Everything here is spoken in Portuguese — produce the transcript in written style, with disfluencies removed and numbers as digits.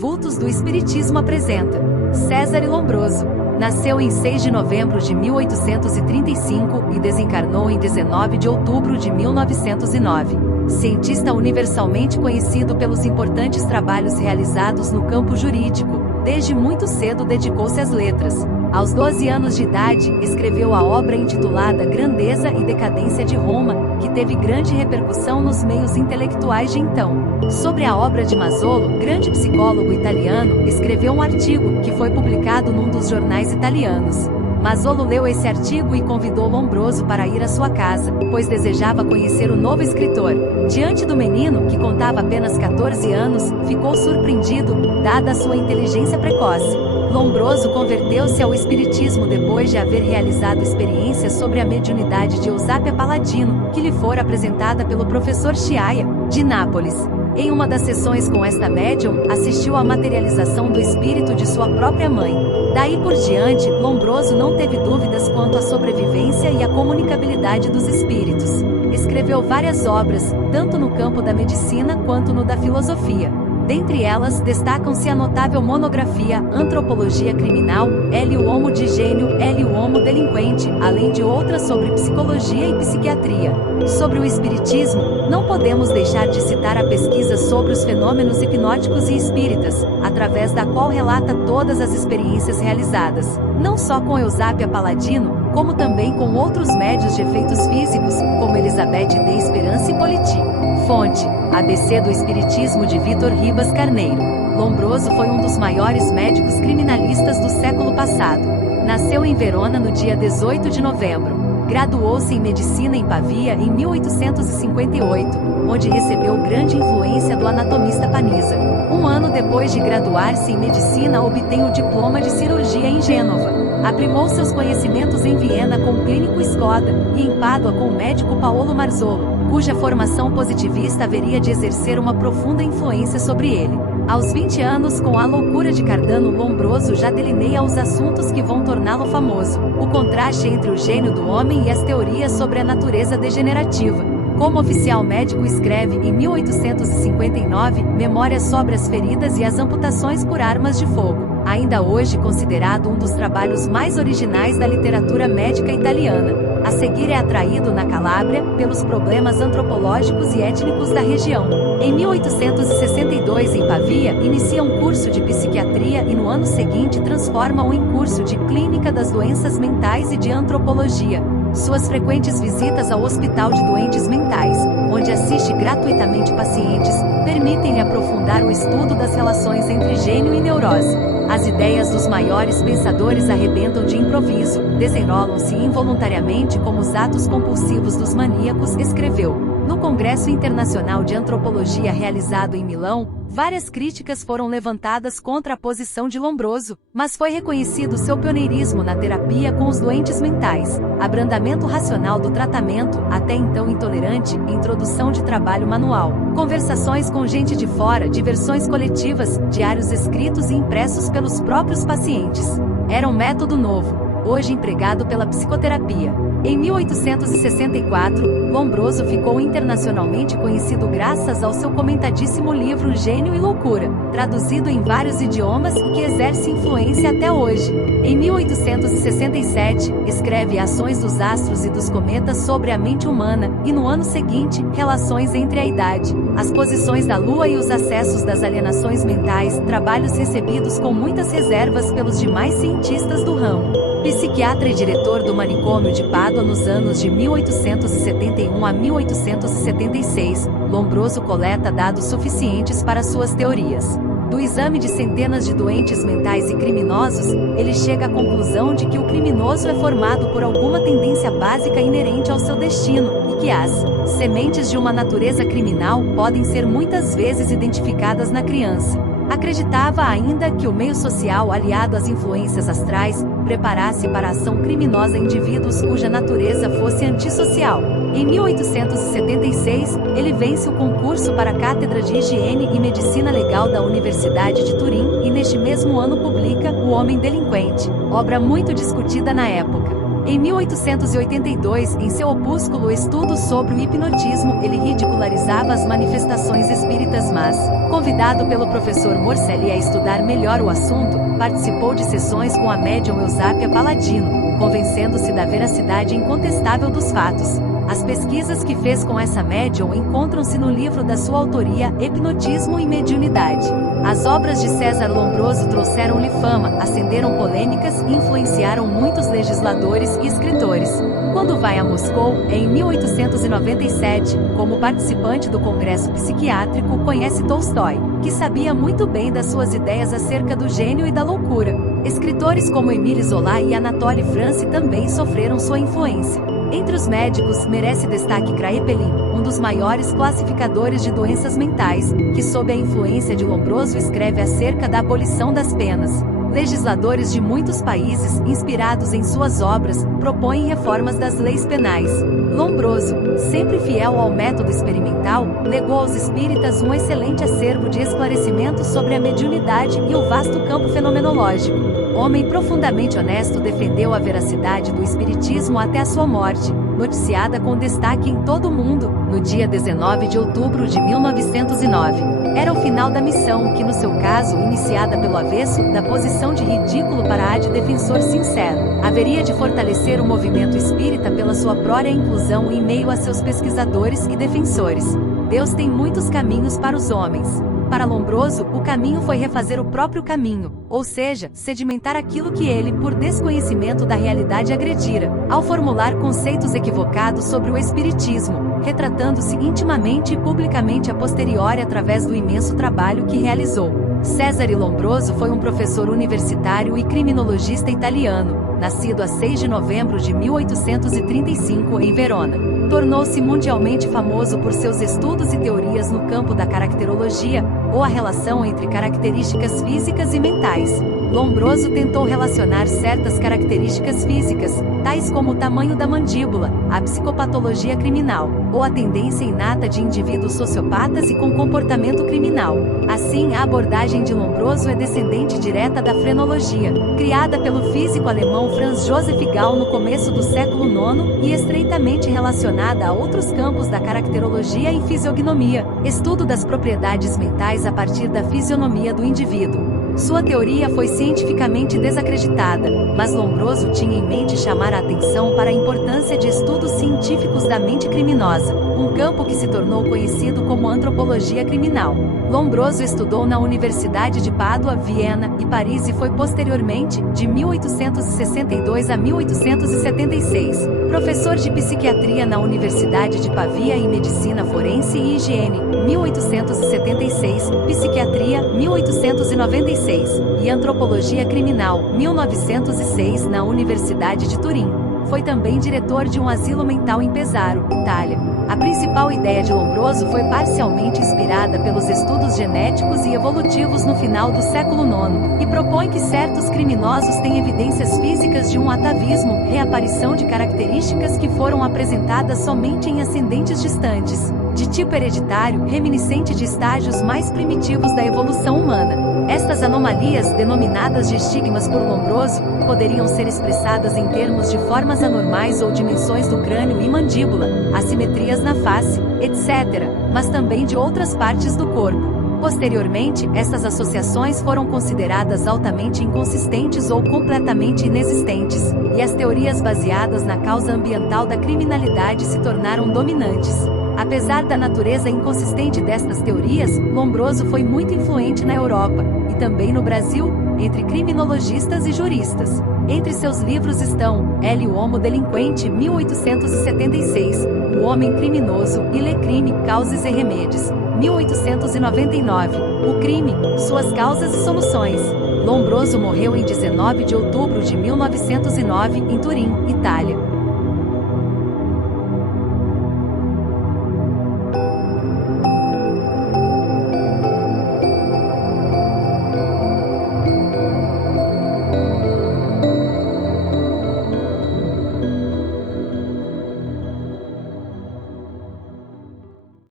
Vultos do Espiritismo apresenta César Lombroso. Nasceu em 6 de novembro de 1835 e desencarnou em 19 de outubro de 1909. Cientista universalmente conhecido pelos importantes trabalhos realizados no campo jurídico, desde muito cedo dedicou-se às letras. Aos 12 anos de idade, escreveu a obra intitulada Grandeza e Decadência de Roma, que teve grande repercussão nos meios intelectuais de então. Sobre a obra de Mazzolo, grande psicólogo italiano, escreveu um artigo, que foi publicado num dos jornais italianos. Mazzolo leu esse artigo e convidou Lombroso para ir à sua casa, pois desejava conhecer o novo escritor. Diante do menino, que contava apenas 14 anos, ficou surpreendido, dada a sua inteligência precoce. Lombroso converteu-se ao espiritismo depois de haver realizado experiências sobre a mediunidade de Eusapia Palladino, que lhe fora apresentada pelo professor Sciaia, de Nápoles. Em uma das sessões com esta médium, assistiu à materialização do espírito de sua própria mãe. Daí por diante, Lombroso não teve dúvidas quanto à sobrevivência e à comunicabilidade dos espíritos. Escreveu várias obras, tanto no campo da medicina quanto no da filosofia. Dentre elas, destacam-se a notável monografia Antropologia Criminal, L. o Homo de Gênio, L. o Homo Delinquente, além de outras sobre psicologia e psiquiatria. Sobre o espiritismo, não podemos deixar de citar a pesquisa sobre os fenômenos hipnóticos e espíritas, através da qual relata todas as experiências realizadas, não só com Eusapia Palladino, como também com outros médios de efeitos físicos, como Elizabeth de Esperança e Politi. Fonte: ABC do Espiritismo de Vitor Ribas Carneiro. Lombroso foi um dos maiores médicos criminalistas do século passado. Nasceu em Verona no dia 18 de novembro. Graduou-se em Medicina em Pavia em 1858, onde recebeu grande influência do anatomista Panizza. Um ano depois de graduar-se em Medicina, obtém o diploma de Cirurgia em Gênova. Aprimou seus conhecimentos em Viena com o clínico Skoda e em Pádua com o médico Paolo Marzolo, cuja formação positivista haveria de exercer uma profunda influência sobre ele. Aos 20 anos, com A Loucura de Cardano, Lombroso já delineia os assuntos que vão torná-lo famoso: o contraste entre o gênio do homem e as teorias sobre a natureza degenerativa. Como oficial médico, escreve, em 1859, Memórias sobre as feridas e as amputações por armas de fogo, ainda hoje considerado um dos trabalhos mais originais da literatura médica italiana. A seguir é atraído na Calábria, pelos problemas antropológicos e étnicos da região. Em 1862, em Pavia, inicia um curso de psiquiatria e no ano seguinte transforma-o em curso de Clínica das Doenças Mentais e de Antropologia. Suas frequentes visitas ao Hospital de Doentes Mentais, onde assiste gratuitamente pacientes, permitem-lhe aprofundar o estudo das relações entre gênio e neurose. As ideias dos maiores pensadores arrebentam de improviso, desenrolam-se involuntariamente como os atos compulsivos dos maníacos, escreveu. No Congresso Internacional de Antropologia realizado em Milão, várias críticas foram levantadas contra a posição de Lombroso, mas foi reconhecido seu pioneirismo na terapia com os doentes mentais, abrandamento racional do tratamento, até então intolerante, introdução de trabalho manual, conversações com gente de fora, diversões coletivas, diários escritos e impressos pelos próprios pacientes. Era um método novo, hoje empregado pela psicoterapia. Em 1864, Lombroso ficou internacionalmente conhecido graças ao seu comentadíssimo livro Gênio e Loucura, traduzido em vários idiomas e que exerce influência até hoje. Em 1867, escreve Ações dos Astros e dos Cometas sobre a Mente Humana, e no ano seguinte, Relações entre a Idade, as Posições da Lua e os Acessos das Alienações Mentais, trabalhos recebidos com muitas reservas pelos demais cientistas do ramo. Psiquiatra e diretor do manicômio de Pádua nos anos de 1871 a 1876, Lombroso coleta dados suficientes para suas teorias. Do exame de centenas de doentes mentais e criminosos, ele chega à conclusão de que o criminoso é formado por alguma tendência básica inerente ao seu destino, e que as sementes de uma natureza criminal podem ser muitas vezes identificadas na criança. Acreditava ainda que o meio social, aliado às influências astrais, preparasse para a ação criminosa indivíduos cuja natureza fosse antissocial. Em 1876, ele vence o concurso para a Cátedra de Higiene e Medicina Legal da Universidade de Turim e neste mesmo ano publica O Homem Delinquente, obra muito discutida na época. Em 1882, em seu opúsculo Estudos sobre o Hipnotismo, ele ridicularizava as manifestações espíritas, mas, convidado pelo professor Morcelli a estudar melhor o assunto, participou de sessões com a médium Eusápia Paladino, convencendo-se da veracidade incontestável dos fatos. As pesquisas que fez com essa médium encontram-se no livro da sua autoria, Hipnotismo e Mediunidade. As obras de César Lombroso trouxeram-lhe fama, acenderam polêmicas e influenciaram muitos legisladores e escritores. Quando vai a Moscou, em 1897, como participante do Congresso Psiquiátrico, conhece Tolstói, que sabia muito bem das suas ideias acerca do gênio e da loucura. Escritores como Émile Zola e Anatole France também sofreram sua influência. Entre os médicos, merece destaque Kraepelin, um dos maiores classificadores de doenças mentais, que sob a influência de Lombroso escreve acerca da abolição das penas. Legisladores de muitos países, inspirados em suas obras, propõem reformas das leis penais. Lombroso, sempre fiel ao método experimental, legou aos espíritas um excelente acervo de esclarecimentos sobre a mediunidade e o vasto campo fenomenológico. Homem profundamente honesto, defendeu a veracidade do espiritismo até a sua morte, noticiada com destaque em todo o mundo, no dia 19 de outubro de 1909. Era o final da missão que, no seu caso, iniciada pelo avesso, da posição de ridículo para a de defensor sincero, haveria de fortalecer o movimento espírita pela sua própria inclusão em meio a seus pesquisadores e defensores. Deus tem muitos caminhos para os homens. Para Lombroso, o caminho foi refazer o próprio caminho, ou seja, sedimentar aquilo que ele, por desconhecimento da realidade, agredira, ao formular conceitos equivocados sobre o espiritismo, retratando-se intimamente e publicamente a posteriori através do imenso trabalho que realizou. Cesare Lombroso foi um professor universitário e criminologista italiano, nascido a 6 de novembro de 1835 em Verona. Tornou-se mundialmente famoso por seus estudos e teorias no campo da caracterologia, ou a relação entre características físicas e mentais. Lombroso tentou relacionar certas características físicas, tais como o tamanho da mandíbula, a psicopatologia criminal, ou a tendência inata de indivíduos sociopatas e com comportamento criminal. Assim, a abordagem de Lombroso é descendente direta da frenologia, criada pelo físico alemão Franz Joseph Gall no começo do século IX e estreitamente relacionada a outros campos da caracterologia e fisiognomia, estudo das propriedades mentais a partir da fisionomia do indivíduo. Sua teoria foi cientificamente desacreditada, mas Lombroso tinha em mente chamar a atenção para a importância de estudos científicos da mente criminosa, um campo que se tornou conhecido como antropologia criminal. Lombroso estudou na Universidade de Pádua, Viena e Paris e foi posteriormente, de 1862 a 1876, professor de psiquiatria na Universidade de Pavia e medicina forense e higiene, 1876, psiquiatria, 1896, e antropologia criminal, 1906 na Universidade de Turim. Foi também diretor de um asilo mental em Pesaro, Itália. A principal ideia de Lombroso foi parcialmente inspirada pelos estudos genéticos e evolutivos no final do século IX, e propõe que certos criminosos têm evidências físicas de um atavismo, reaparição de características que foram apresentadas somente em ascendentes distantes, de tipo hereditário, reminiscente de estágios mais primitivos da evolução humana. Estas anomalias, denominadas de estigmas por Lombroso, poderiam ser expressadas em termos de formas anormais ou dimensões do crânio e mandíbula, assimetrias na face, etc., mas também de outras partes do corpo. Posteriormente, estas associações foram consideradas altamente inconsistentes ou completamente inexistentes, e as teorias baseadas na causa ambiental da criminalidade se tornaram dominantes. Apesar da natureza inconsistente destas teorias, Lombroso foi muito influente na Europa, e também no Brasil, entre criminologistas e juristas. Entre seus livros estão El Homo Delinquente, 1876, O Homem Criminoso e Le Crime, Causas e Remédios, 1899, O Crime, Suas Causas e Soluções. Lombroso morreu em 19 de outubro de 1909, em Turim, Itália.